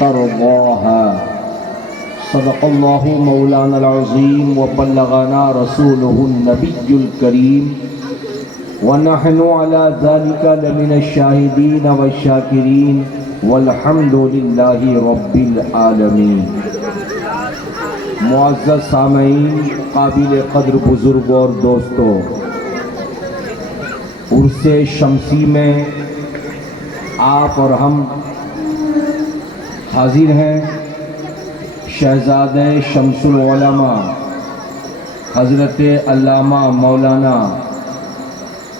ترضاها صدق الله مولانا العظيم وبلغنا رسوله النبي الكريم ونحن على ذلك لمن الشاهدين والشاكرين والحمد لله رب العالمين۔ معزز سامعین، قابل قدر بزرگ اور دوستو، عرس شمسی میں آپ اور ہم حاضر ہیں شہزادہ شمس العلماء حضرت علامہ مولانا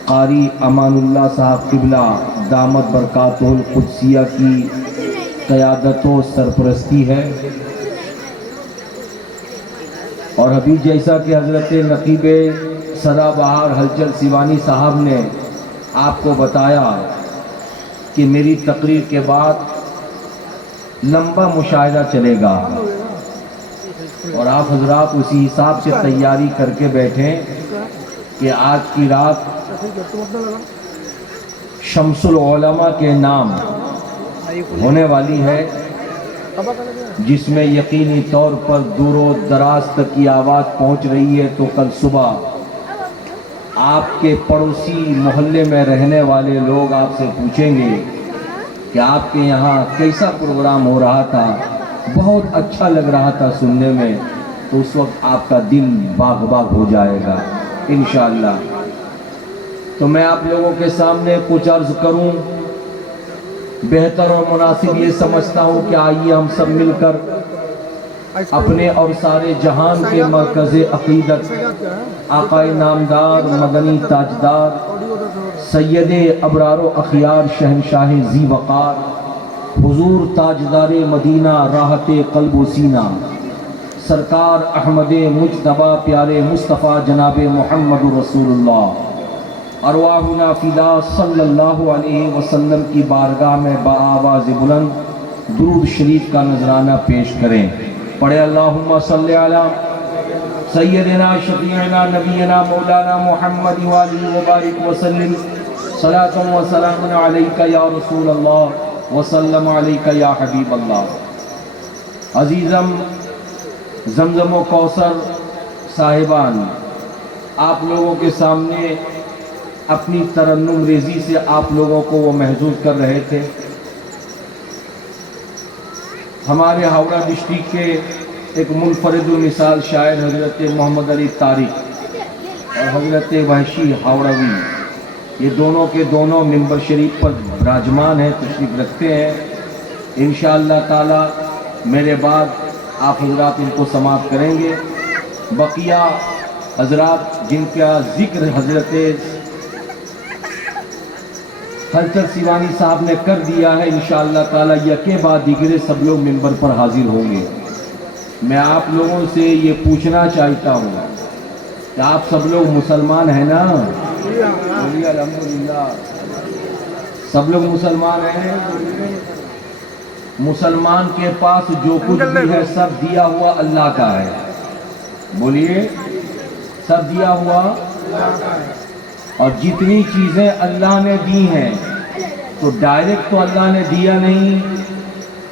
قاری امان اللہ صاحب قبلہ دامت برکاتہ القدسیہ کی قیادت و سرپرستی ہے، اور ابھی جیسا کہ حضرت نقیب سدا بہار ہلچل سیوانی صاحب نے آپ کو بتایا کہ میری تقریر کے بعد لمبا مشاہدہ چلے گا، اور آپ حضرات اسی حساب سے تیاری کر کے بیٹھیں کہ آج کی رات شمس العلماء کے نام ہونے والی ہے، جس میں یقینی طور پر دور و دراز تک کی آواز پہنچ رہی ہے۔ تو کل صبح آپ کے پڑوسی محلے میں رہنے والے لوگ آپ سے پوچھیں گے کہ آپ کے یہاں کیسا پروگرام ہو رہا تھا، بہت اچھا لگ رہا تھا سننے میں، تو اس وقت آپ کا دل باغ باغ ہو جائے گا انشاءاللہ۔ تو میں آپ لوگوں کے سامنے کچھ عرض کروں، بہتر اور مناسب یہ سمجھتا ہوں کہ آئیے ہم سب مل کر اپنے اور سارے جہان کے مرکز عقیدت آقا نامدار مدنی تاجدار سید ابرار و اخیار شہنشاہ ذی وقار حضور تاجدار مدینہ راحت قلب و سینہ سرکار احمد مجتبیٰ پیارے مصطفیٰ جناب محمد رسول اللہ ارواحنا فدا صلی اللہ علیہ وسلم کی بارگاہ میں بآواز بلند درود شریف کا نذرانہ پیش کریں۔ پڑھے اللہم صلی علی سیدنا شفیعنا نبینا مولانا محمد وآلہ وبارک وسلم صلاۃ و سلام علیک یا رسول اللہ وسلم علیک یا حبیب اللہ۔ عزیزم زمزم و کوثر صاحبان، آپ لوگوں کے سامنے اپنی ترنم ریزی سے آپ لوگوں کو وہ محظوظ کر رہے تھے۔ ہمارے ہاوڑہ ڈسٹرکٹ کے ایک منفرد المثال شاعر حضرت محمد علی طارق اور حضرت وحشی ہاوڑوی، یہ دونوں کے دونوں منبر شریف پر براجمان ہیں، تشریف رکھتے ہیں۔ انشاءاللہ تعالی میرے بعد آپ حضرات ان کو سماعت کریں گے۔ بقیہ حضرات جن کا ذکر حضرت ہلچل سیوانی صاحب نے کر دیا ہے، انشاءاللہ تعالی یکے بعد دیگرے سب لوگ منبر پر حاضر ہوں گے۔ میں آپ لوگوں سے یہ پوچھنا چاہتا ہوں کہ آپ سب لوگ مسلمان ہیں نا؟ بولیے الحمدللہ، سب لوگ مسلمان ہیں۔ مسلمان کے پاس جو کچھ بھی ہے سب دیا ہوا اللہ کا ہے، بولیے سب دیا ہوا، اور جتنی چیزیں اللہ نے دی ہیں تو ڈائریکٹ تو اللہ نے دیا نہیں،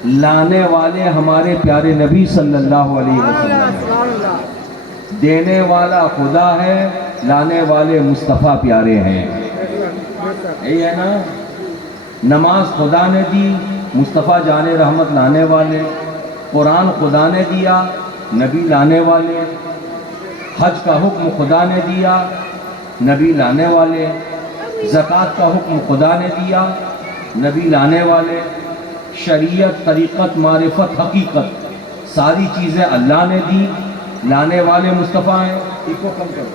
لانے والے ہمارے پیارے نبی صلی اللہ علیہ وسلم، دینے والا خدا ہے، لانے والے مصطفیٰ پیارے ہیں، یہی ہے نا؟ نماز خدا نے دی، مصطفیٰ جان رحمت لانے والے، قرآن خدا نے دیا، نبی لانے والے، حج کا حکم خدا نے دیا، نبی لانے والے، زکوٰۃ کا حکم خدا نے دیا، نبی لانے والے، شریعت طریقت معرفت حقیقت ساری چیزیں اللہ نے دی، لانے والے مصطفیٰ ہیں۔ اس کو کم کرو،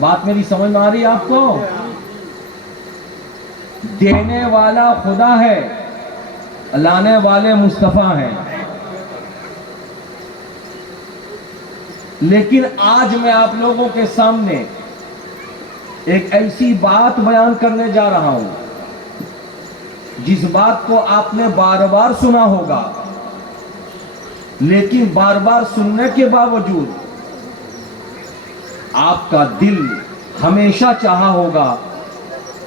بات میری سمجھ میں آ رہی ہے آپ کو؟ دینے والا خدا ہے، لانے والے مصطفیٰ ہیں۔ لیکن آج میں آپ لوگوں کے سامنے ایک ایسی بات بیان کرنے جا رہا ہوں جس بات کو آپ نے بار بار سنا ہوگا، لیکن بار بار سننے کے باوجود آپ کا دل ہمیشہ چاہا ہوگا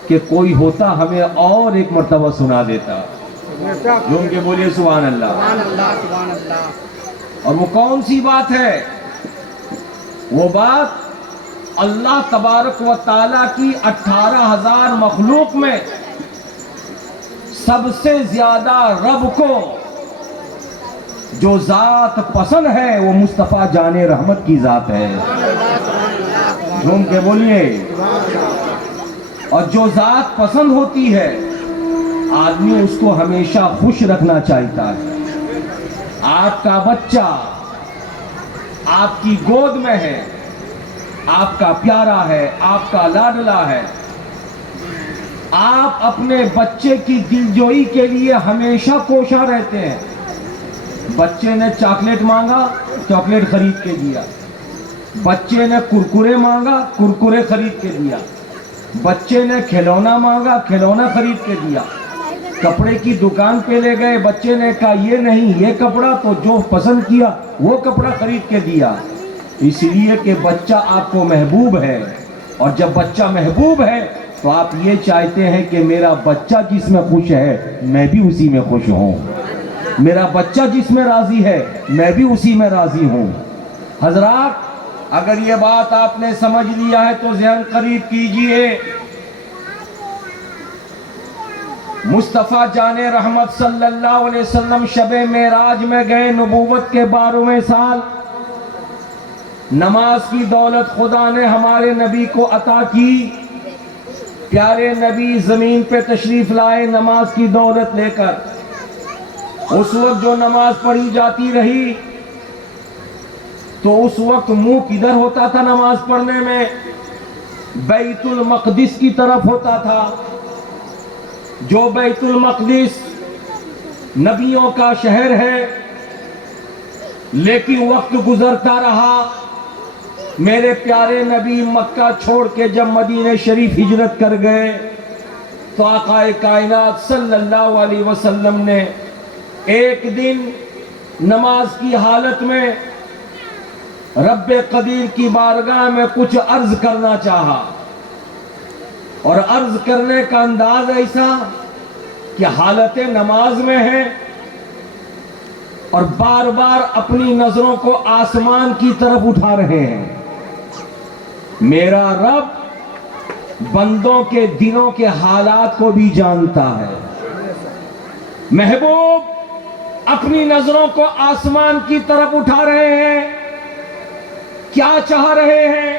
کہ کوئی ہوتا ہمیں اور ایک مرتبہ سنا دیتا۔ جھوم کے بولیے سبحان اللہ. سبحان اللہ سبحان اللہ. اور وہ کون سی بات ہے؟ وہ بات اللہ تبارک و تعالیٰ کی 18,000 مخلوق میں سب سے زیادہ رب کو جو ذات پسند ہے وہ مصطفیٰ جان رحمت کی ذات ہے. جھوم کے بولیے. اور جو ذات پسند ہوتی ہے آدمی اس کو ہمیشہ خوش رکھنا چاہتا ہے. آپ کا بچہ آپ کی گود میں ہے، آپ کا پیارا ہے، آپ کا لاڈلا ہے. آپ اپنے بچے کی دلجوئی کے لیے ہمیشہ کوشاں رہتے ہیں. بچے نے چاکلیٹ مانگا، چاکلیٹ خرید کے دیا. بچے نے کرکرے مانگا، کرکرے خرید کے دیا. بچے نے کھلونا مانگا، کھلونا خرید کے دیا. کپڑے کی دکان پہ لے گئے، بچے نے کہا یہ نہیں یہ کپڑا، تو جو پسند کیا وہ کپڑا خرید کے دیا. اس لیے کہ بچہ آپ کو محبوب ہے، اور جب بچہ محبوب ہے تو آپ یہ چاہتے ہیں کہ میرا بچہ جس میں خوش ہے میں بھی اسی میں خوش ہوں. میرا بچہ جس میں راضی ہے میں بھی اسی میں راضی ہوں. حضرات اگر یہ بات آپ نے سمجھ لیا ہے تو ذہن قریب کیجئے. مصطفیٰ جان رحمت صلی اللہ علیہ وسلم شب معراج میں گئے، نبوت کے 12ویں سال. نماز کی دولت خدا نے ہمارے نبی کو عطا کی. پیارے نبی زمین پہ تشریف لائے نماز کی دولت لے کر. اس وقت جو نماز پڑھی جاتی رہی تو اس وقت منہ کدھر ہوتا تھا نماز پڑھنے میں؟ بیت المقدس کی طرف ہوتا تھا. جو بیت المقدس نبیوں کا شہر ہے، لیکن وقت گزرتا رہا. میرے پیارے نبی مکہ چھوڑ کے جب مدینہ شریف ہجرت کر گئے تو آقا کائنات صلی اللہ علیہ وسلم نے ایک دن نماز کی حالت میں رب قدیر کی بارگاہ میں کچھ عرض کرنا چاہا. اور عرض کرنے کا انداز ایسا کہ حالت نماز میں ہے اور بار بار اپنی نظروں کو آسمان کی طرف اٹھا رہے ہیں. میرا رب بندوں کے دلوں کے حالات کو بھی جانتا ہے. محبوب اپنی نظروں کو آسمان کی طرف اٹھا رہے ہیں. کیا چاہ رہے ہیں؟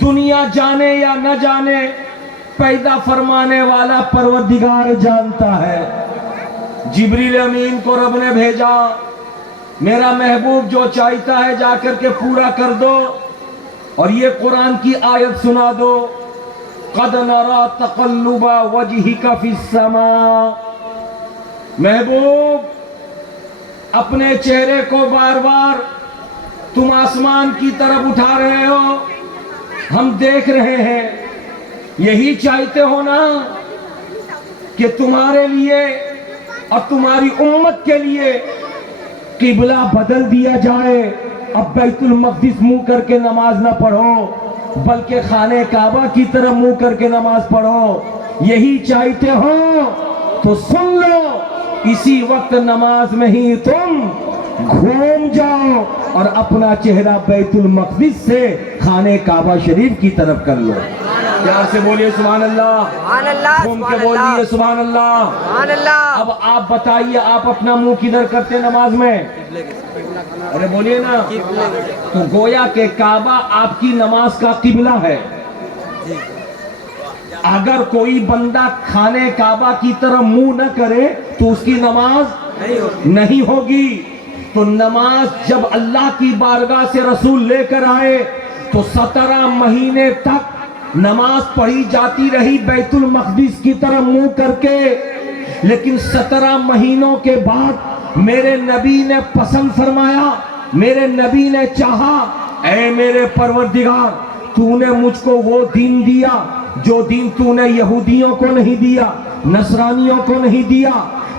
دنیا جانے یا نہ جانے پیدا فرمانے والا پروردگار جانتا ہے. جبریل امین کو رب نے بھیجا، میرا محبوب جو چاہتا ہے جا کر کے پورا کر دو، اور یہ قرآن کی آیت سنا دو. قد نرى تقلب وجهك في السماء. محبوب اپنے چہرے کو بار بار تم آسمان کی طرف اٹھا رہے ہو، ہم دیکھ رہے ہیں. یہی چاہتے ہو نا کہ تمہارے لیے اور تمہاری امت کے لیے قبلہ بدل دیا جائے. اب بیت المقدس منہ کر کے نماز نہ پڑھو بلکہ خانہ کعبہ کی طرف منہ کر کے نماز پڑھو. یہی چاہتے ہو تو سن لو، اسی وقت نماز میں ہی تم گھوم جاؤ اور اپنا چہرہ بیت المقدس سے خانہ کعبہ شریف کی طرف کر لو. پیار سے بولیے سبحان اللہ. سبحان اللہ. گھوم کے بولیے سبحان اللہ. سبحان اللہ. اب آپ بتائیے آپ اپنا منہ کدھر کرتے نماز میں؟ ارے بولیے نا. تو گویا کہ کعبہ آپ کی نماز کا قبلہ ہے. اگر کوئی بندہ خانہ کعبہ کی طرف منہ نہ کرے تو اس کی نماز نہیں ہوگی. تو نماز جب اللہ کی بارگاہ سے رسول لے کر آئے تو 17 مہینے تک نماز پڑھی جاتی رہی بیت المقدس کی طرف منہ کر کے. لیکن 17 مہینوں کے بعد میرے نبی نے پسند فرمایا، میرے نبی نے چاہا، اے میرے پروردگار تو نے مجھ کو وہ دین دیا جو دین تو نے یہودیوں کو نہیں دیا، نصرانیوں کو نہیں دیا.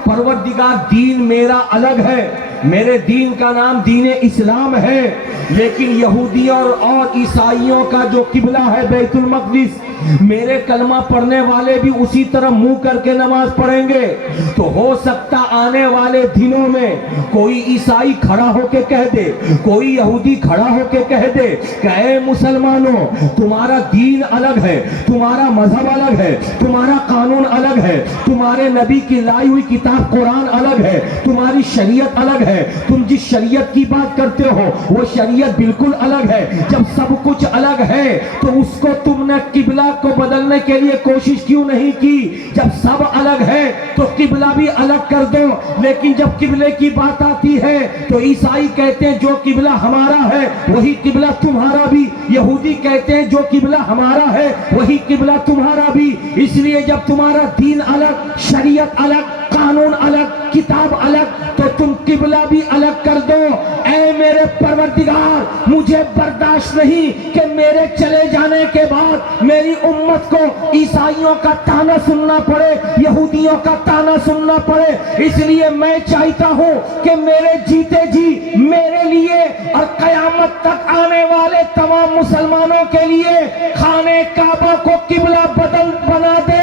پروردگار دین میرا الگ ہے، میرے دین کا نام دین اسلام ہے، لیکن یہودیوں اور عیسائیوں کا جو قبلہ ہے بیت المقدس، میرے کلمہ پڑھنے والے بھی اسی طرح منہ کر کے نماز پڑھیں گے تو ہو سکتا آنے والے دنوں میں کوئی عیسائی کھڑا ہو کے کہہ دے، کوئی یہودی کھڑا ہو کے کہہ دے کہ اے مسلمانوں، تمہارا دین الگ ہے، تمہارا مذہب الگ ہے، تمہارا قانون الگ ہے، تمہارے نبی کی لائی ہوئی کتاب قرآن الگ ہے، تمہاری شریعت الگ ہے، تم جس شریعت کی بات کرتے ہو وہ شریعت بالکل الگ ہے۔ جب سب کچھ الگ ہے تو اس کو تم نے قبلہ کو بدلنے کے لیے کوشش کیوں نہیں کی؟ جب سب الگ ہے تو قبلہ بھی الگ کر دو۔ لیکن جب قبلے کی بات آتی ہے تو عیسائی کہتے ہیں جو قبلہ ہمارا ہے وہی قبلہ تمہارا بھی، یہودی کہتے ہیں جو قبلہ ہمارا ہے وہی قبلہ تمہارا بھی۔ اس لیے جب تمہارا دین الگ، شریعت الگ، قانون الگ، کتاب الگ، تو تم قبلہ بھی الگ کر دو۔ اے میرے پروردگار، مجھے برداشت نہیں کہ میرے چلے جانے کے بعد میری امت کو عیسائیوں کا طعنہ سننا پڑے، یہودیوں کا طعنہ سننا پڑے۔ اس لیے میں چاہتا ہوں کہ میرے جیتے جی میرے لیے اور قیامت تک آنے والے تمام مسلمانوں کے لیے خانہ کعبہ کو قبلہ بدل بنا دے۔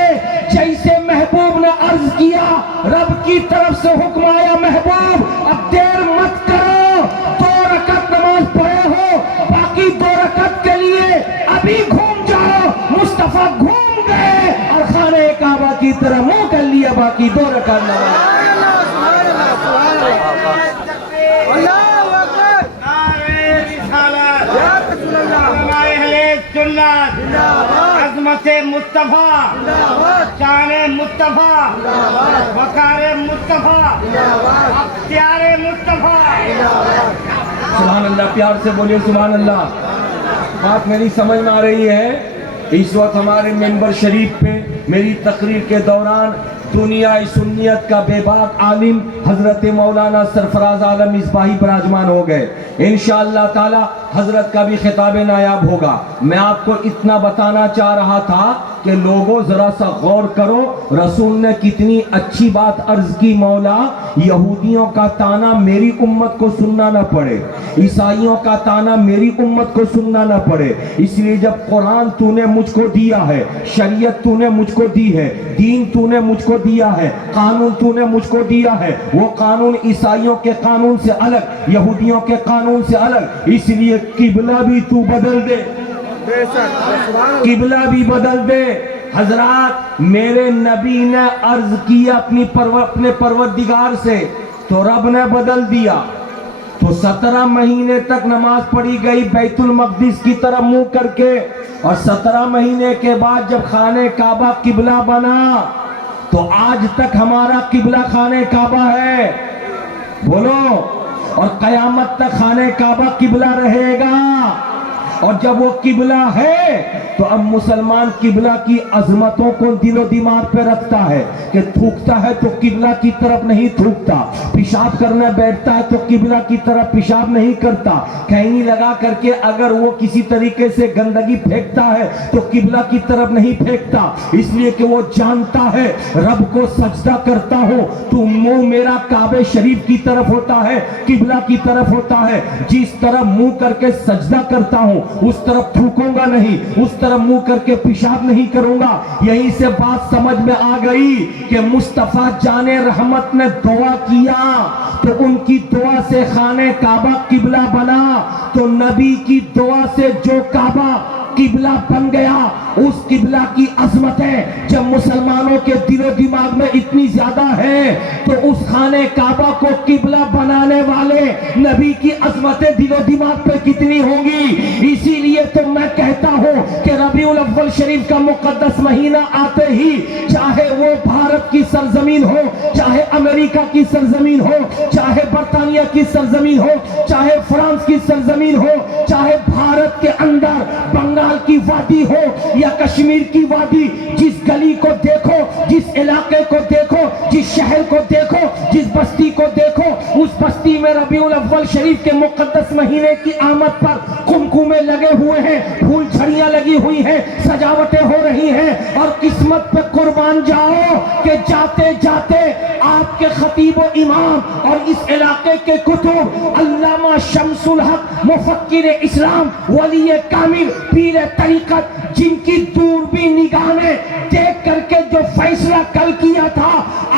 جیسے محبوب نے عرض کیا، رب کی طرف سے حکم آیا، محبوب اب دیر مت کرو، 2 رکعت نماز پڑھے ہو، باقی 2 رکعت کے لیے ابھی گھوم جاؤ۔ مصطفیٰ گھوم گئے اور خانہ کعبہ کی طرح منہ کر لیا، باقی 2 رکعت نماز۔ عظمت مصطفیٰ، شان مصطفیٰ، وقار مصطفیٰ، اختیار مصطفیٰ۔ سبحان اللہ، پیار سے بولیے سبحان اللہ۔ بات میری سمجھ میں آ رہی ہے؟ اس وقت ہمارے منبر شریف پہ میری تقریر کے دوران دنیا سنیت کا بے باک عالم حضرت مولانا سرفراز عالم مصباحی براجمان ہو گئے۔ انشاءاللہ تعالی حضرت کا بھی خطاب نایاب ہوگا۔ میں آپ کو اتنا بتانا چاہ رہا تھا کہ لوگوں ذرا سا غور کرو، رسول نے کتنی اچھی بات عرض کی، مولا یہودیوں کا طعنہ میری امت کو سننا نہ پڑے، عیسائیوں کا طعنہ میری امت کو سننا نہ پڑے۔ اس لیے جب قرآن تو نے مجھ کو دیا ہے، شریعت تو نے مجھ کو دی ہے، دین تو نے مجھ کو دیا ہے، قانون تو نے مجھ کو دیا ہے، وہ قانون عیسائیوں کے قانون سے الگ، یہودیوں کے قانون سے الگ، اس لیے قبلہ بھی تو بدل دے، قبلہ بھی بدل دے۔ حضرات، میرے نبی نے عرض کیا اپنے پروردگار سے تو رب نے بدل دیا، تو 17 مہینے تک نماز پڑھی گئی بیت المقدس کی طرف منہ کر کے، اور 17 مہینے کے بعد جب خانہ کعبہ قبلہ بنا تو آج تک ہمارا قبلہ خانہ کعبہ ہے، بولو، اور قیامت تک خانہ کعبہ قبلہ رہے گا۔ اور جب وہ قبلہ ہے تو اب مسلمان قبلہ کی عظمتوں کو دل و دماغ پہ رکھتا ہے کہ تھوکتا ہے تو قبلہ کی طرف نہیں تھوکتا، پیشاب کرنے بیٹھتا ہے تو قبلہ کی طرف پیشاب نہیں کرتا، کھینی لگا کر کے اگر وہ کسی طریقے سے گندگی پھینکتا ہے تو قبلہ کی طرف نہیں پھینکتا، اس لیے کہ وہ جانتا ہے رب کو سجدہ کرتا ہوں تو منہ میرا کعبہ شریف کی طرف ہوتا ہے، قبلہ کی طرف ہوتا ہے، جس طرح منہ کر کے سجدہ کرتا ہوں اس طرف تھوکوں گا نہیں، اس طرف منہ کر کے پیشاب نہیں کروں گا۔ یہیں سے بات سمجھ میں آ گئی کہ مصطفیٰ جان رحمت نے دعا کیا تو ان کی دعا سے خانہ کعبہ قبلہ بنا، تو نبی کی دعا سے جو کعبہ قبلہ بن گیا، اس قبلہ کی عظمتیں جب مسلمانوں کے دل و دماغ میں اتنی زیادہ ہے تو اس خانہ کعبہ کو قبلہ بنانے والے نبی کی عظمتیں دل و دماغ پہ کتنی ہوں گی۔ اسی لیے تو میں کہتا ہوں کہ ربیع الاول شریف کا مقدس مہینہ آتے ہی چاہے وہ بھارت کی سرزمین ہو، چاہے امریکہ کی سرزمین ہو، چاہے برطانیہ کی سرزمین ہو، چاہے فرانس کی سرزمین ہو، چاہے بھارت کے اندر بنگال کی وادی ہو یا کشمیر کی وادی، جس گلی کو دیکھو، جس علاقے کو دیکھو، جس شہر کو دیکھو، جس بستی کو دیکھو، اس بستی میں ربیع الاول شریف کے مقدس مہینے کی آمد پر قمقمے لگے ہوئے ہیں، پھول جھڑیاں لگی ہوئی ہیں، سجاوٹیں ہو رہی ہیں، اور قسمت پہ قربان جاؤ کہ جاتے جاتے آپ کے خطیب و امام اور اس علاقے کے کتب علامہ علامہ شمس الحق مفکر اسلام ولی کامل پیر طریقت جن کی دوربین نگاہ نے دیکھ کر کے جو فیصلہ کل کیا تھا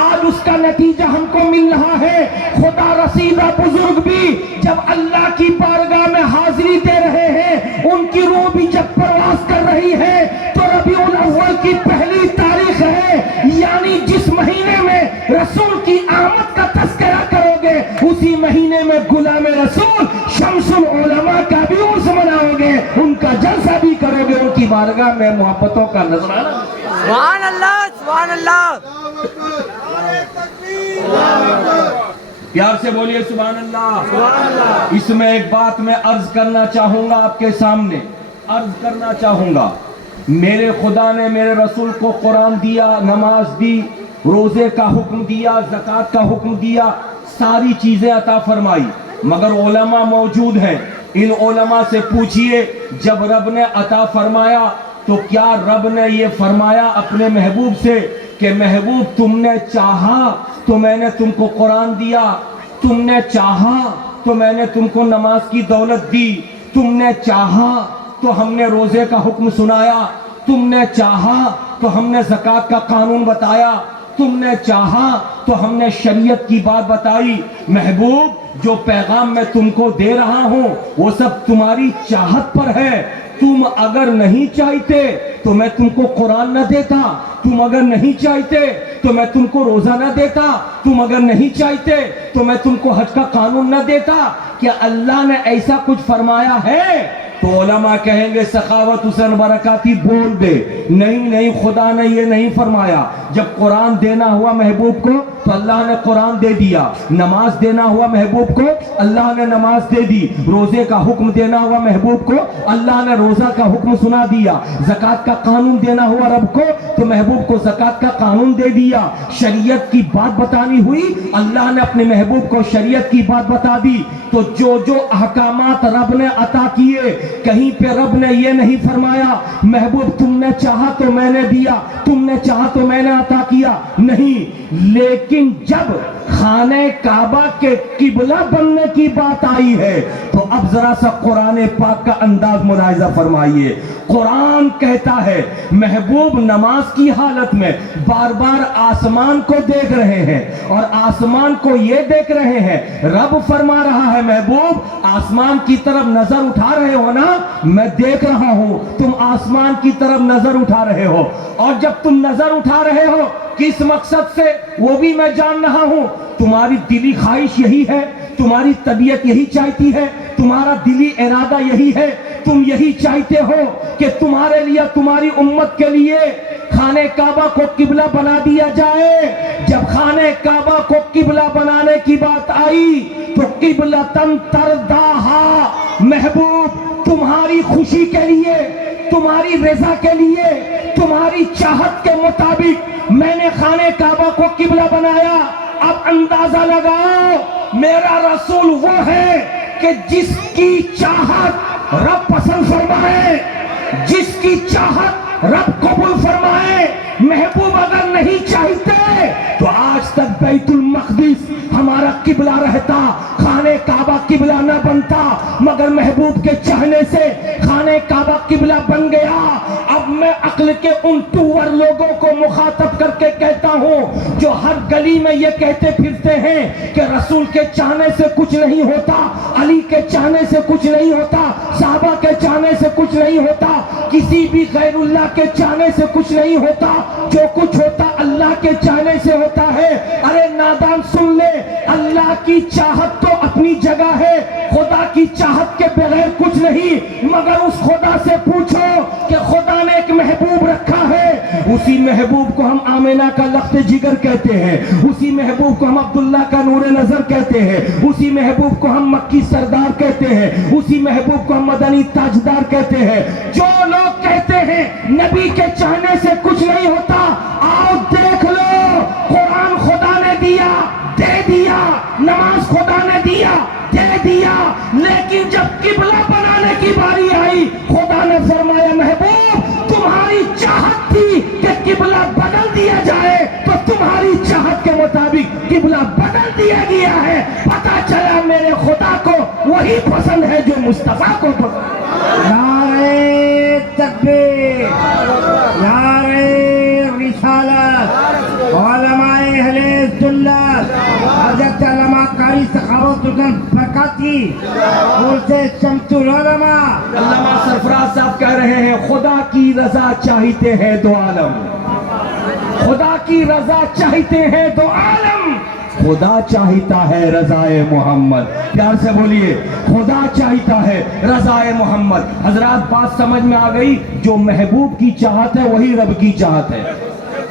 آج اس کا نتیجہ ہم کو مل رہا ہے. خدا رسیدہ بزرگ بھی جب اللہ کی بارگاہ میں حاضری دے رہے ہیں ان کی روح بھی جب پرواز کر رہی ہے تو ربیع الاول کی پہلی تاریخ ہے, یعنی جس مہینے میں رسول کی آمد کا تذکرہ کرو گے اسی مہینے میں غلام رسول شمس العلماء کا بھی عرس مناؤ گے, ان کا جلسہ بھی کرو گے, ان کی بارگاہ میں محبتوں کا نذرانہ. سبحان اللہ سبحان اللہ. پیار سے بولیے سبحان اللہ. اس میں ایک بات میں عرض کرنا چاہوں گا, آپ کے سامنے عرض کرنا چاہوں گا. میرے خدا نے میرے رسول کو قرآن دیا, نماز دی, روزے کا حکم دیا, زکوٰۃ کا حکم دیا, ساری چیزیں عطا فرمائی, مگر علماء موجود ہیں. ان علماء سے پوچھئے جب رب نے عطا فرمایا تو کیا رب نے یہ فرمایا اپنے محبوب سے کہ محبوب تم نے چاہا تو میں نے تم کو قرآن دیا, تم نے چاہا تو میں نے تم کو نماز کی دولت دی, تم نے چاہا تو ہم نے روزے کا حکم سنایا, تم نے چاہا تو ہم نے زکوٰۃ کا قانون بتایا, تم نے چاہا تو ہم نے شریعت کی بات بتائی. محبوب جو پیغام میں تم کو دے رہا ہوں وہ سب تمہاری چاہت پر ہے. تم اگر نہیں چاہتے تو میں تم کو قرآن نہ دیتا, تم اگر نہیں چاہتے تو میں تم کو روزہ نہ دیتا, تم اگر نہیں چاہتے تو میں تم کو حج کا قانون نہ دیتا. کیا اللہ نے ایسا کچھ فرمایا ہے؟ تو علماء کہیں گے سخاوت حسین برکاتی بول دے, نہیں خدا نے یہ نہیں فرمایا. جب قرآن دینا ہوا محبوب کو تو اللہ نے قرآن دے دیا, نماز دینا ہوا محبوب کو اللہ نے نماز دے دی, روزے کا حکم دینا ہوا محبوب کو اللہ نے روزہ کا حکم سنا دیا, زکوٰۃ کا قانون دینا ہوا رب کو تو محبوب کو زکوٰۃ کا قانون دے دیا, شریعت کی بات بتانی ہوئی اللہ نے اپنے محبوب کو شریعت کی بات بتا دی. تو جو احکامات رب نے عطا کیے کہیں پہ رب نے یہ نہیں فرمایا محبوب تم نے چاہا تو میں نے دیا, تم نے چاہا تو میں نے عطا کیا, نہیں. لیکن جب خانہ کعبہ کے قبلہ بننے کی بات آئی ہے تو اب ذرا سا قرآن پاک کا انداز ملاحظہ فرمائیے. قرآن کہتا ہے محبوب نماز کی حالت میں بار بار آسمان کو دیکھ رہے ہیں اور آسمان کو یہ دیکھ رہے ہیں. رب فرما رہا ہے محبوب آسمان کی طرف نظر اٹھا رہے ہو نا, میں دیکھ رہا ہوں تم آسمان کی طرف نظر اٹھا رہے ہو, اور جب تم نظر اٹھا رہے ہو کس مقصد سے وہ بھی میں جان رہا ہوں. تمہاری دلی خواہش یہی ہے, تمہاری طبیعت یہی چاہتی ہے, تمہارا دلی ارادہ یہی ہے, تم یہی چاہتے ہو کہ تمہارے لیے تمہاری امت کے لیے خانہ کعبہ کو قبلہ بنا دیا جائے. جب خانہ کعبہ کو قبلہ بنانے کی بات آئی تو قبلۃً ترضاھا, محبوب تمہاری خوشی کے لیے, تمہاری رضا کے لیے, تمہاری چاہت کے مطابق میں نے خانہ کعبہ کو قبلہ بنایا. اب اندازہ لگاؤ میرا رسول وہ ہے کہ جس کی چاہت رب پسند فرمائے, جس کی چاہت رب قبول فرمائے. محبوب اگر نہیں چاہتے تو آج تک بیت المقدس ہمارا قبلہ رہتا, خانہ کعبہ قبلہ نہ بنتا, مگر محبوب کے چاہنے سے خانہ کعبہ قبلہ بن گیا. اب میں عقل کے ان ٹور لوگوں کو مخاطب کر کے کہتا ہوں جو ہر گلی میں یہ کہتے پھرتے ہیں کہ رسول کے چاہنے سے کچھ نہیں ہوتا, علی کے چاہنے سے کچھ نہیں ہوتا, صحابہ کے چاہنے سے کچھ نہیں ہوتا, کسی بھی غیر اللہ کے چاہنے سے کچھ نہیں ہوتا, جو کچھ ہوتا اللہ کے چاہنے سے ہوتا ہے. ارے نادان سن لے, اللہ کی چاہت تو اپنی جگہ ہے, خدا کی چاہت کے بغیر کچھ نہیں. مگر اس خدا سے پوچھو کہ خدا نے ایک محبوب رکھا ہے, اسی محبوب کو ہم آمینہ کا لخت جگر کہتے ہیں, اسی محبوب کو ہم عبداللہ کا نور نظر کہتے ہیں, اسی محبوب کو ہم مکی سردار کہتے ہیں, اسی محبوب کو ہم مدنی تاجدار کہتے ہیں. جو لوگ کہتے ہیں نبی کے چاہنے سے کچھ نہیں ہوتا, آؤ دیکھ لو, قرآن خدا نے دیا دے دیا, نماز خدا نے دیا دے دیا, لیکن جب قبلہ بنانے کی باری آئی خدا نے فرمایا محبوب تمہاری چاہت تھی کہ قبلہ بدل دیا جائے تو تمہاری چاہت کے مطابق قبلہ بدل دیا گیا ہے. پتا چلا میرے خدا کو وہی پسند ہے جو مصطفیٰ کو پسند ہے۔ نعرہ تکبیر، نعرہ رسالت، علماء اہل سنت، حضرت علامہ قاری سخاوت الدین برکاتی، بولتے شمس العلماء۔ علامہ سرفراز صاحب کہہ رہے ہیں خدا کی رضا چاہتے ہیں دو عالم، خدا کی رضا چاہتے ہیں دو عالم، خدا چاہتا ہے رضائے محمد۔ پیار سے بولیے، خدا چاہتا ہے رضائے محمد۔ حضرات بات سمجھ میں آ گئی؟ جو محبوب کی چاہت ہے وہی رب کی چاہت ہے۔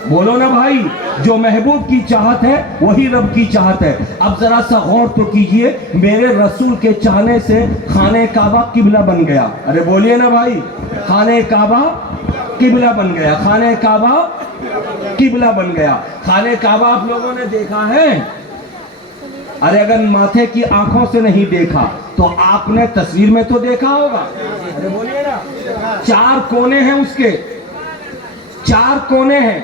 بولو نا بھائی، جو محبوب کی چاہت ہے وہی رب کی چاہت ہے۔ اب ذرا سا غور تو کیجئے، میرے رسول کے چاہنے سے خانہ کعبہ قبلہ بن گیا۔ ارے بولیے نا بھائی، خانہ کعبہ قبلہ بن گیا، خانہ کعبہ قبلہ بن گیا۔ خانہ کعبہ آپ لوگوں نے دیکھا ہے؟ ارے اگر ماتھے کی آنکھوں سے نہیں دیکھا تو آپ نے تصویر میں تو دیکھا ہوگا۔ ارے بولیے نا، چار کونے ہیں اس کے، چار کونے ہیں۔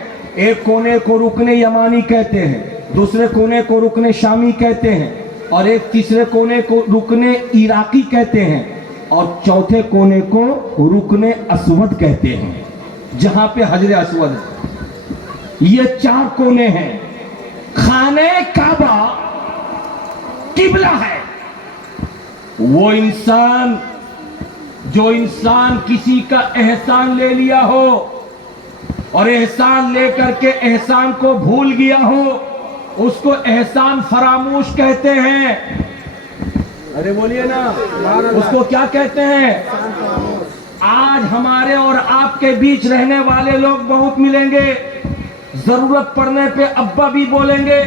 ایک کونے کو رکن یمانی کہتے ہیں، دوسرے کونے کو رکن شامی کہتے ہیں، اور ایک تیسرے کونے کو رکن عراقی کہتے ہیں، اور چوتھے کونے کو رکن اسود کہتے ہیں، جہاں پہ حجر اسود ہے۔ یہ چار کونے ہیں۔ خانہ کعبہ قبلہ ہے۔ وہ انسان جو انسان کسی کا احسان لے لیا ہو اور احسان لے کر کے احسان کو بھول گیا ہو، اس کو احسان فراموش کہتے ہیں۔ ارے بولیے نا، اس کو کیا کہتے ہیں؟ آج ہمارے اور آپ کے بیچ رہنے والے لوگ بہت ملیں گے، ضرورت پڑنے پہ ابا بھی بولیں گے،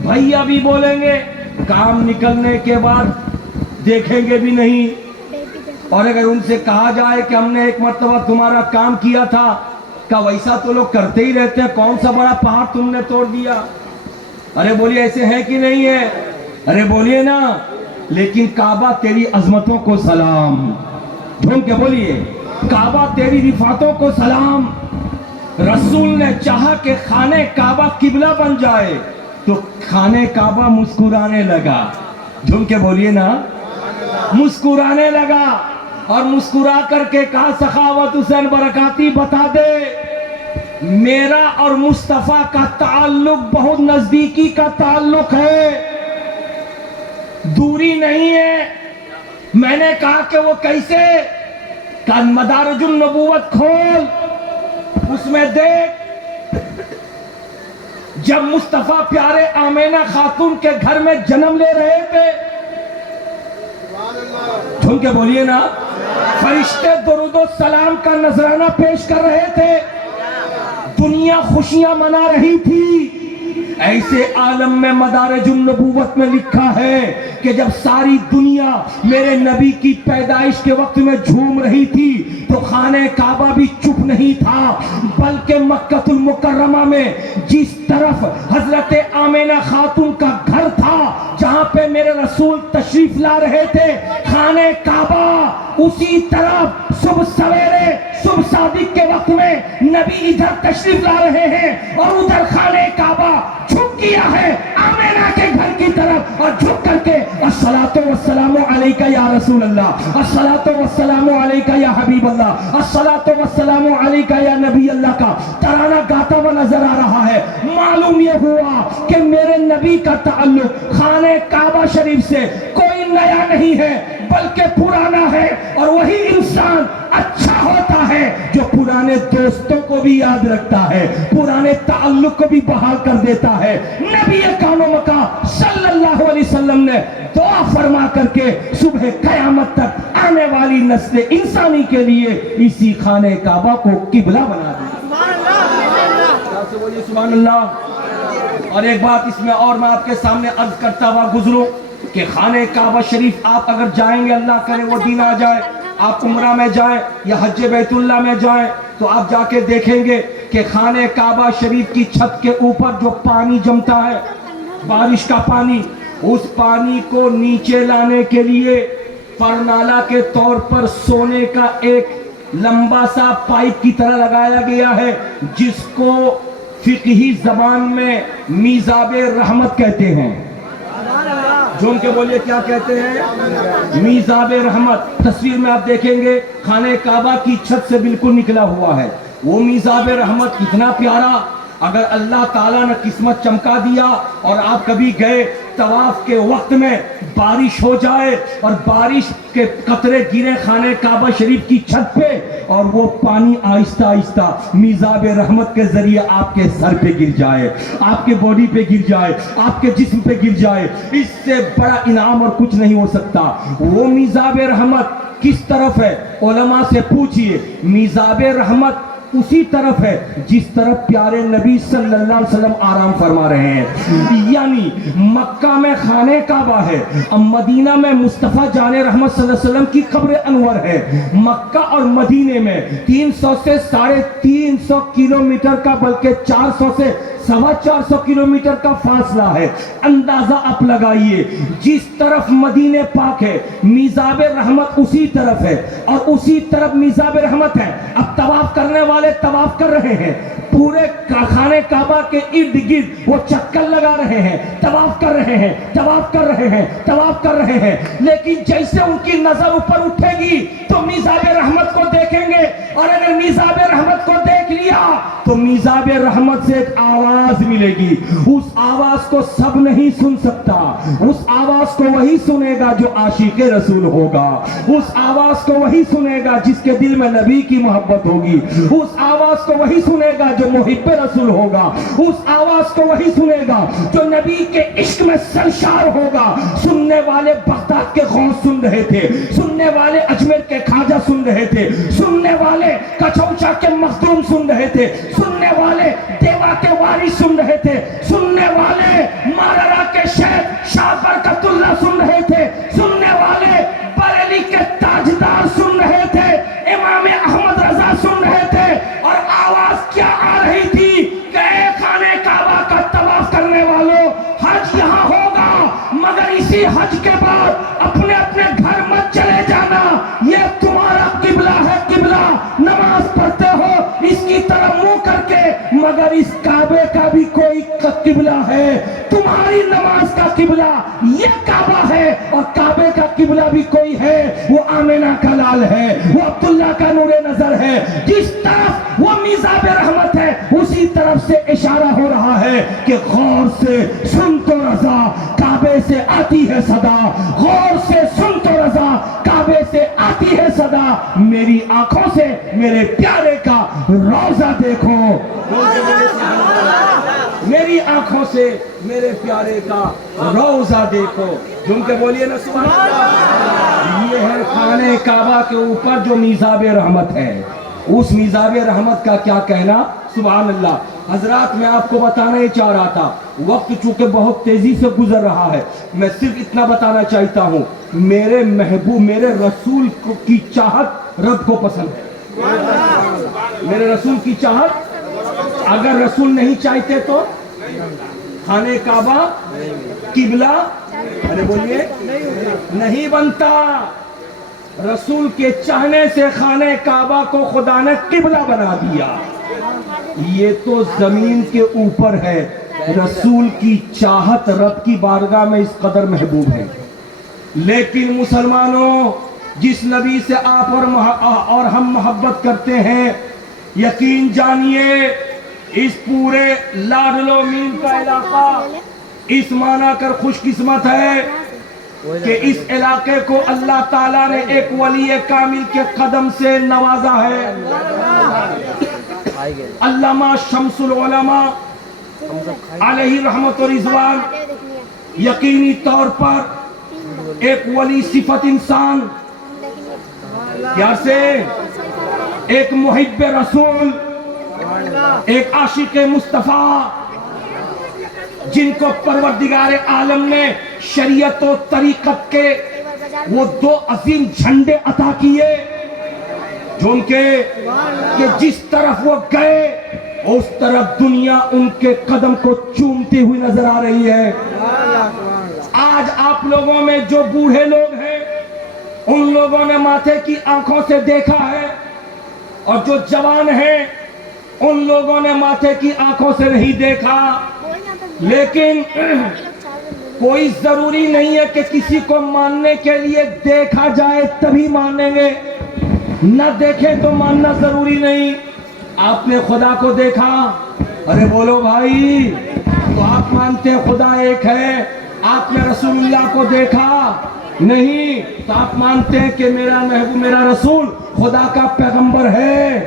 بھیا بھی بولیں گے، کام نکلنے کے بعد دیکھیں گے بھی نہیں۔ اور اگر ان سے کہا جائے کہ ہم نے ایک مرتبہ تمہارا کام کیا تھا، کہ ویسا تو لوگ کرتے ہی رہتے ہیں، کون سا بڑا پہاڑ تم نے توڑ دیا؟ ارے بولیے، ایسے ہے کہ نہیں ہے؟ ارے بولیے نا۔ لیکن کعبہ تیری عظمتوں کو سلام، جھوم کے بولیے، کعبہ تیری رفعتوں کو سلام۔ رسول نے چاہا کہ خانہ کعبہ قبلہ بن جائے تو خانہ کعبہ مسکرانے لگا۔ جھوم کے بولیے نا، مسکرانے لگا، اور مسکرا کر کے کہا سخاوت حسین برکاتی بتا دے، میرا اور مصطفیٰ کا تعلق بہت نزدیکی کا تعلق ہے، دوری نہیں ہے۔ میں نے کہا کہ وہ کیسے؟ کہ مدارج النبوت کھول، اس میں دیکھ، جب مصطفیٰ پیارے آمینہ خاتون کے گھر میں جنم لے رہے تھے، جھوم کے بولیے نا، فرشتے درود و سلام کا نذرانہ پیش کر رہے تھے، دنیا خوشیاں منا رہی تھی۔ ایسے عالم میں مدارج النبوت میں لکھا ہے کہ جب ساری دنیا میرے نبی کی پیدائش کے وقت میں جھوم رہی تھی تو خانہ کعبہ بھی چپ نہیں تھا، بلکہ مکہ المکرمہ میں جس طرف حضرت آمینہ خاتون کا گھر تھا، جہاں پہ میرے رسول تشریف لا رہے تھے، خانہ کعبہ اسی طرف صبح سویرے، صبح صادق کے وقت میں نبی ادھر تشریف لا رہے ہیں اور ادھر خانہ کعبہ جھک گیا ہے آمینہ کے گھر کی طرف، اور جھک کر کے الصلاۃ والسلام علیکہ یا رسول اللہ، الصلاۃ والسلام علیکہ یا حبیب اللہ، الصلاۃ والسلام علیکہ یا نبی اللہ کا ترانہ گاتا ہوا نظر آ رہا ہے۔ معلوم یہ ہوا کہ میرے نبی کا تعلق خانہ کعبہ شریف سے کوئی نیا نہیں ہے بلکہ پرانا ہے، اور وہی انسان اچھا ہوتا ہے جو پرانے دوستوں کو بھی یاد رکھتا ہے، پرانے تعلق کو بھی بحال کر دیتا ہے۔ نبی کون و مکان صلی اللہ علیہ وسلم نے دعا فرما کر کے صبح قیامت تک آنے والی نسل انسانی کے لیے اسی خانہ کعبہ کو قبلہ بنا دیا۔ سبحان اللہ۔ اور ایک بات اس میں اور میں آپ کے سامنے عرض کرتا ہوا گزروں کہ خانہ کعبہ شریف آپ اگر جائیں گے، اللہ کرے وہ دن آ جائے، آپ عمرہ میں جائیں یا حج بیت اللہ میں جائیں، تو آپ جا کے دیکھیں گے کہ خانہ کعبہ شریف کی چھت کے اوپر جو پانی جمتا ہے، بارش کا پانی، اس پانی کو نیچے لانے کے لیے پرنالہ کے طور پر سونے کا ایک لمبا سا پائپ کی طرح لگایا گیا ہے، جس کو فقہی زبان میں میزاب رحمت کہتے ہیں۔ جھوم کے بولیے کیا کہتے ہیں؟ میزاب رحمت. تصویر میں آپ دیکھیں گے خانہ کعبہ کی چھت سے بالکل نکلا ہوا ہے وہ میزاب رحمت. کتنا پیارا. اگر اللہ تعالیٰ نے قسمت چمکا دیا اور آپ کبھی گئے طواف کے وقت میں بارش ہو جائے اور بارش کے قطرے گرے خانہ کعبہ شریف کی چھت پہ اور وہ پانی آہستہ آہستہ میزاب رحمت کے ذریعے آپ کے سر پہ گر جائے, آپ کے باڈی پہ گر جائے, آپ کے جسم پہ گر جائے, اس سے بڑا انعام اور کچھ نہیں ہو سکتا. وہ میزاب رحمت کس طرف ہے؟ علماء سے پوچھئے. میزاب رحمت اسی طرف ہے جس طرف پیارے نبی صلی اللہ علیہ وسلم آرام فرما رہے ہیں. یعنی مکہ میں خانہ کعبہ ہے, مدینہ میں مصطفیٰ جان رحمت صلی اللہ علیہ وسلم کی قبر انور ہے. مکہ اور مدینے میں 300 سے 350 کلومیٹر کا بلکہ 400 سے 450 کلومیٹر کا فاصلہ ہے. اندازہ آپ لگائیے جس طرف مدینہ پاک ہے میزاب رحمت اسی طرف ہے اور اسی طرف میزاب رحمت ہے. اب طواف کرنے والے طواف کر رہے ہیں, پورے خانہ کعبہ کے ارد گرد وہ چکر لگا رہے ہیں, طواف کر رہے ہیں, طواف کر رہے ہیں, طواف کر رہے ہیں. لیکن جیسے ان کی نظر اوپر اٹھے گی تو میزاب رحمت کو دیکھیں گے اور اگر میزاب رحمت کو دیکھ لیا تو میزاب رحمت سے ایک آواز ملے گی. اس آواز کو سب نہیں سن سکتا, اس آواز کو وہی سنے گا جو عاشق رسول ہوگا, اس آواز کو وہی سنے گا جس کے دل میں نبی کی محبت ہوگی, اس آواز کو وہی سنے گا جو محب رسول ہوگا, اس آواز کو وہی سنے گا جو نبی کے عشق میں سرشار ہوگا. سننے والے بغداد کے غوث سن رہے تھے, سننے والے اجمیر کے خواجہ سن رہے تھے, سننے والے کچوچا کے مخدوم سن رہے تھے, سننے والے دیوا کے وارث سن رہے تھے, سننے والے ماررا کے شیخ شاہ برکت اللہ سن رہے تھے, سننے والے بریلی کے تاجدار سن رہے تھے, امام احمد رضا سن رہے تھے. اور آواز کیا آ رہی تھی کہ اے خانہ کعبہ کا طواف کرنے والوں, حج یہاں ہوگا مگر اسی حج کے بعد اپنے اپنے گھر مت چلے جانا, یہ تمہارا قبلہ ہے, قبلہ نماز پڑھتے ہو اس کی طرف منہ کر کے, مگر اس کعبے کا بھی کوئی قبلہ ہے, تمہاری نماز کا قبلہ یہ کعبہ ہے اور کعبے کا قبلہ بھی کوئی ہے, وہ آمینہ کا لال ہے, وہ عبداللہ کا نور نظر ہے. جس طرف وہ میزاب رحمت ہے اسی طرف سے اشارہ ہو رہا ہے کہ غور سے سن تو رضا کعبے سے آتی ہے صدا, غور سے سن تو رضا کعبے سے آتی ہے صدا, میری آنکھوں سے میرے پیارے کا روضہ دیکھو, میری آنکھوں سے میرے پیارے کا روضہ دیکھو. جن کے بولیے نا سبحان اللہ. یہ ہے خانہ کعبہ کے اوپر جو میزاب رحمت ہے. اس میزاب رحمت کا کیا کہنا, سبحان اللہ. حضرات میں آپ کو بتانا ہی چاہ رہا تھا, وقت چونکہ بہت تیزی سے گزر رہا ہے, میں صرف اتنا بتانا چاہتا ہوں, میرے محبوب میرے رسول کی چاہت رب کو پسند ہے. میرے رسول کی چاہت, اگر رسول نہیں چاہتے تو خانہ کعبہ قبلہ ارے بولیے نہیں بنتا. رسول کے چاہنے سے خانہ کعبہ کو خدا نے قبلہ بنا دیا. یہ تو زمین کے اوپر ہے, رسول کی چاہت رب کی بارگاہ میں اس قدر محبوب ہے. لیکن مسلمانوں, جس نبی سے آپ اور ہم محبت کرتے ہیں, یقین جانیے اس پورے لاڈلو مین کا علاقہ اس مانا کر خوش قسمت ہے کہ اس علاقے کو اللہ تعالیٰ نے ایک ولی کامل کے قدم سے نوازا ہے. علامہ شمس العلماء علیہ رحمت و رضوان یقینی طور پر ایک ولی صفت انسان, کیا سے ایک محب رسول, ایک عاشق مصطفیٰ, جن کو پروردگار عالم نے شریعت و طریقت کے وہ 2 عظیم جھنڈے عطا کیے, جو ان کے کہ جس طرف وہ گئے اس طرف دنیا ان کے قدم کو چومتی ہوئی نظر آ رہی ہے. آج آپ لوگوں میں جو بوڑھے لوگ ہیں ان لوگوں نے ماتھے کی آنکھوں سے دیکھا ہے, اور جو جوان ہیں ان لوگوں نے ماتھے کی آنکھوں سے نہیں دیکھا. لیکن کوئی ضروری نہیں ہے کہ کسی کو ماننے کے لیے دیکھا جائے تبھی مانیں گے، نہ دیکھیں تو ماننا ضروری نہیں۔ آپ نے خدا کو دیکھا، ارے بولو بھائی، تو آپ مانتے ہیں خدا ایک ہے۔ آپ نے رسول اللہ کو دیکھا نہیں، تو آپ مانتے ہیں کہ میرا محبوب، میرا رسول خدا کا پیغمبر ہے۔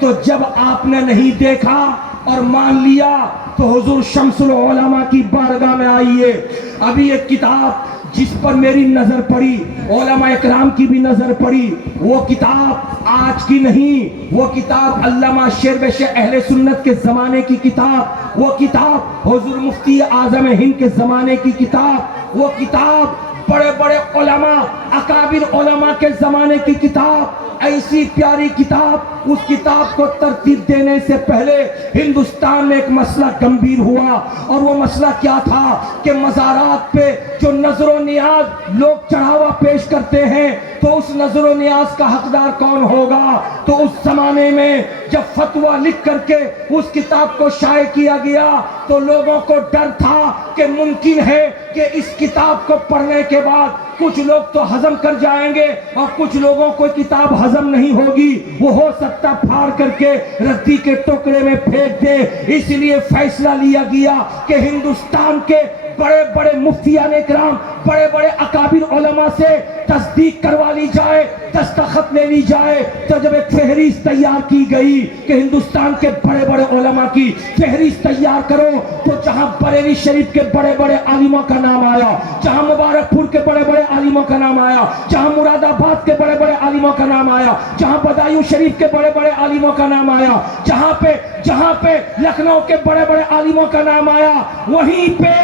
تو جب آپ نے نہیں دیکھا اور مان لیا تو حضور شمس العلماء کی بارگاہ میں آئیے۔ ابھی ایک کتاب جس پر میری نظر پڑی، علماء اکرام کی بھی نظر پڑی، وہ کتاب آج کی نہیں، وہ کتاب علامہ شیربش اہل سنت کے زمانے کی کتاب، وہ کتاب حضور مفتی اعظم ہند کے زمانے کی کتاب، وہ کتاب بڑے بڑے علماء، اکابر علماء کے زمانے کی کتاب، ایسی پیاری کتاب۔ اس کتاب کو ترتیب دینے سے پہلے ہندوستان میں ایک مسئلہ گمبھیر ہوا، اور وہ مسئلہ کیا تھا کہ مزارات پہ جو نظر و نیاز لوگ چڑھاوا پیش کرتے ہیں، تو اس نظر و نیاز کا حقدار کون ہوگا؟ تو اس زمانے میں جب فتویٰ لکھ کر کے اس کتاب کو شائع کیا گیا تو لوگوں کو ڈر تھا کہ ممکن ہے کہ اس کتاب کو پڑھنے کے بعد کچھ لوگ تو ہضم کر جائیں گے اور کچھ لوگوں کو کتاب ہضم نہیں ہوگی، وہ ہو سکتا پھاڑ کر کے ردی کے ٹوکرے میں پھینک دے۔ اس لیے فیصلہ لیا گیا کہ ہندوستان کے بڑے بڑے مفتیان اکرام، بڑے بڑے اکابر علماء سے تصدیق کروا لی جائے، دستخط لے لی جائے۔ تو جب ایک فہرست تیار کی گئی کہ ہندوستان کے بڑے بڑے علماء کی فہرست تیار کرو، تو جہاں بریلی شریف کے بڑے بڑے عالموں کا نام آیا، جہاں مبارک پور کے بڑے بڑے عالموں کا نام آیا، جہاں مراد آباد کے بڑے بڑے عالموں کا نام آیا، جہاں بدایوں شریف کے بڑے بڑے عالموں کا نام آیا، جہاں پہ لکھنؤ کے بڑے بڑے عالموں کا نام آیا، وہیں پہ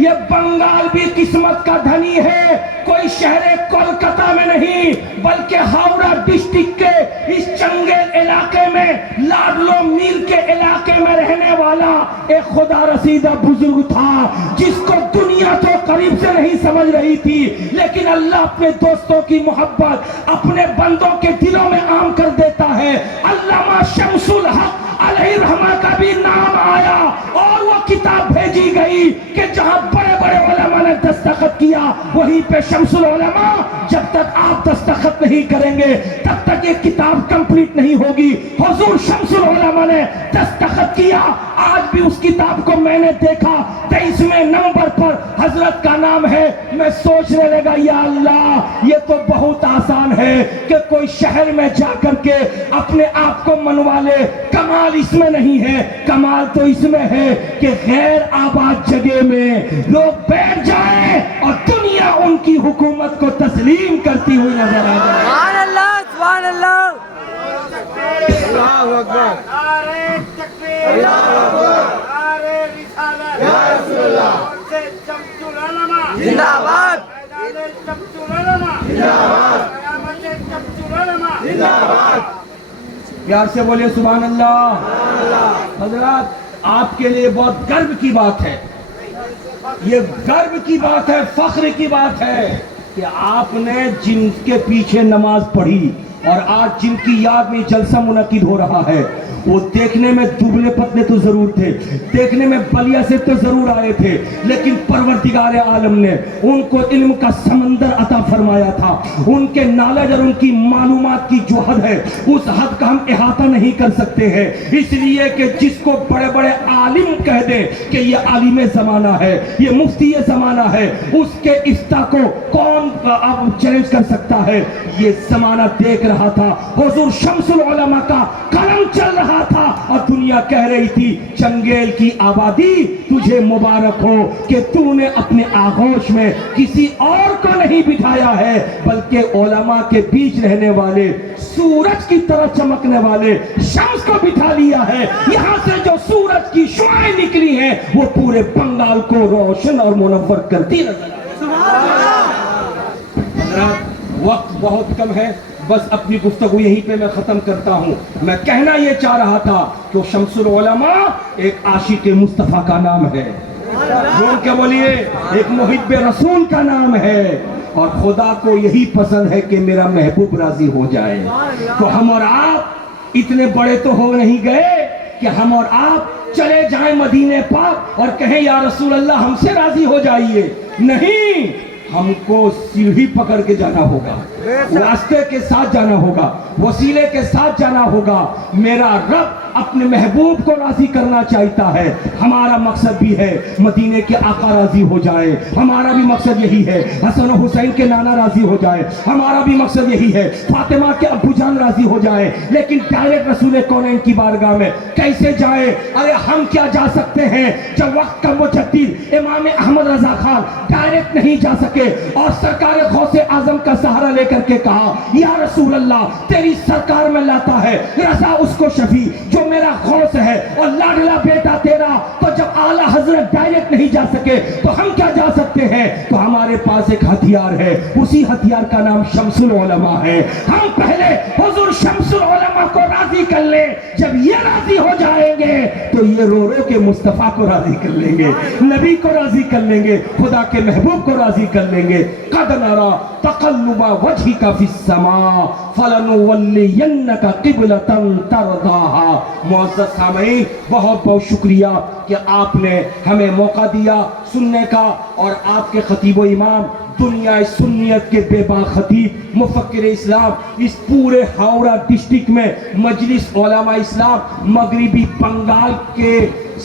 یہ بنگال بھی قسمت کا دھنی ہے۔ کوئی شہر کولکتہ میں نہیں بلکہ ہاوڑہ ڈسٹرکٹ کے اس چنگیل علاقے میں، لاڈلو میل کے علاقے میں رہنے والا ایک خدا رسیدہ بزرگ تھا، جس کو دنیا تو قریب سے نہیں سمجھ رہی تھی، لیکن اللہ اپنے دوستوں کی محبت اپنے بندوں کے دلوں میں عام کر دیتا ہے۔ علامہ شمس الحق علیہ رحمہ کا بھی نام آیا اور وہ کتاب بھیجی گئی کہ جہاں بڑے بڑے علماء نے دستخط کیا، وہیں پہ شمس العلماء، جب تک آپ دستخط نہیں کریں گے تب تک یہ کتاب کمپلیٹ نہیں ہوگی۔ حضور شمس العلماء نے دستخط کیا۔ آج بھی اس کتاب کو میں نے دیکھا، 23ویں نمبر پر حضرت کا نام ہے۔ میں سوچنے لگا یا اللہ، یہ تو بہت آسان ہے کہ کوئی شہر میں جا کر کے اپنے آپ کو منوا لے۔ کمال اس میں نہیں ہے، کمال تو اس میں ہے کہ غیر آباد جگہ میں لوگ بیٹھ جائیں اور دنیا ان کی حکومت کو تسلیم کرتی ہوئی نظر آ جائے۔ سبحان اللہ، سبحان اللہ، اللہ اکبر، نعرہ تکبیر، اللہ اکبر، نعرہ رسالت، یا رسول اللہ، شمس العلماء زندہ آباد، شمس العلماء زندہ آباد، قیامت شمس العلماء زندہ آباد۔ پیار سے بولے سبحان اللہ۔ حضرات، آپ کے لیے بہت گرو کی بات ہے، یہ گرو کی بات ہے، فخر کی بات ہے کہ آپ نے جن کے پیچھے نماز پڑھی اور آج جن کی یاد میں جلسہ منعقد ہو رہا ہے، وہ دیکھنے میں دبلے پتلے تو ضرور تھے، دیکھنے میں بلیا سے تو ضرور آئے تھے، لیکن پروردگار عالم نے ان کو علم کا سمندر عطا فرمایا تھا۔ ان کے نالج اور ان کی معلومات کی جو حد ہے، اس حد کا ہم احاطہ نہیں کر سکتے ہیں۔ اس لیے کہ جس کو بڑے بڑے عالم کہہ دیں کہ یہ عالم زمانہ ہے، یہ مفتی زمانہ ہے، اس کے افتاء کو کون اب چیلنج کر سکتا ہے؟ یہ زمانہ دیکھ رہا تھا، حضور شمس العلماء کا قلم چل رہا تھا اور دنیا کہہ رہی تھی چنگیل کی آبادی تجھے مبارک ہو کہ تو نے اپنے آغوش میں کسی اور کو نہیں بٹھایا ہے بلکہ علماء کے بیچ رہنے والے، سورج کی طرح چمکنے والے شمس کو بٹھا لیا ہے۔ یہاں سے جو سورج کی شعاعیں نکلی ہیں وہ پورے بنگال کو روشن اور منور کرتی نظر حضرات، وقت بہت کم ہے، بس اپنی گفتگو یہیں پہ میں ختم کرتا ہوں۔ میں کہنا یہ چاہ رہا تھا کہ شمس العلماء ایک عاشق مصطفیٰ کا نام ہے، بول کے بولیے، ایک محب رسول کا نام ہے، اور خدا کو یہی پسند ہے کہ میرا محبوب راضی ہو جائے۔ تو ہم اور آپ اتنے بڑے تو ہو نہیں گئے کہ ہم اور آپ چلے جائیں مدینے پاک اور کہیں یا رسول اللہ ہم سے راضی ہو جائیے. نہیں، ہم کو سیڑھی پکڑ کے جانا ہوگا، واسطے کے ساتھ جانا ہوگا، وسیلے کے ساتھ جانا ہوگا. میرا رب اپنے محبوب کو راضی کرنا چاہتا ہے. ہمارا مقصد بھی ہے مدینے کے آقا راضی ہو جائے. ہمارا بھی مقصد یہی ہے حسن و حسین کے نانا راضی ہو جائے. ہمارا بھی مقصد یہی ہے فاطمہ کے ابو جان راضی ہو جائے. لیکن ڈائریکٹ رسول کونین کی بارگاہ میں کیسے جائے؟ ارے ہم کیا جا سکتے ہیں جب وقت کا مجدد امام احمد رضا خان ڈائریکٹ نہیں جا سکے اور سرکار غوث اعظم کا سہارا لے کر کے کہا یا رسول اللہ تیری سرکار میں لاتا ہے رضا اس کو شفیع جو میرا غوث ہے اور لاڈلا بیٹا تیرا. تو جب اعلیٰ حضرت ڈائریکٹ نہیں جا سکے تو ہم کیا جا سکتے ہیں؟ تو ہمارے پاس ایک ہتھیار ہے، اسی ہتھیار کا نام شمس العلماء ہے. ہم پہلے حضور شمس العلماء کو راضی کر لیں. جب یہ راضی ہو جائیں گے تو یہ رو رو کے مصطفیٰ کو راضی کر لیں گے، نبی کو راضی کر لیں گے، خدا کے محبوب کو راضی کر لیں گے. قد نرى تقلب وجهك في السماء فلنولينك قبلة ترضاها. معزز سامعین، بہت بہت شکریہ کہ آپ نے ہمیں موقع دیا سننے کا. اور آپ کے خطیب و امام دنیا سنیت کے بے باک خطیب مفکر اسلام اس پورے ہاوڑا ڈسٹرکٹ میں مجلس علماء اسلام مغربی بنگال کے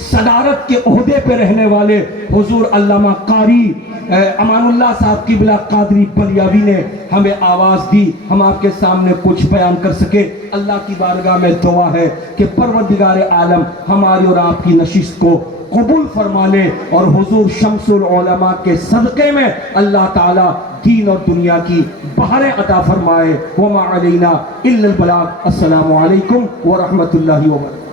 صدارت کے عہدے پہ رہنے والے حضور علامہ قاری امان اللہ صاحب قبلہ قادری بلیاوی نے ہمیں آواز دی ہم آپ کے سامنے کچھ بیان کر سکے. اللہ کی بارگاہ میں دعا ہے کہ پروردگار عالم ہماری اور آپ کی نشست کو قبول فرما لے اور حضور شمس العلماء کے صدقے میں اللہ تعالی دین اور دنیا کی بہاریں عطا فرمائے. وما علینا الا البلاغ. السلام علیکم ورحمۃ اللہ وبرکاتہ.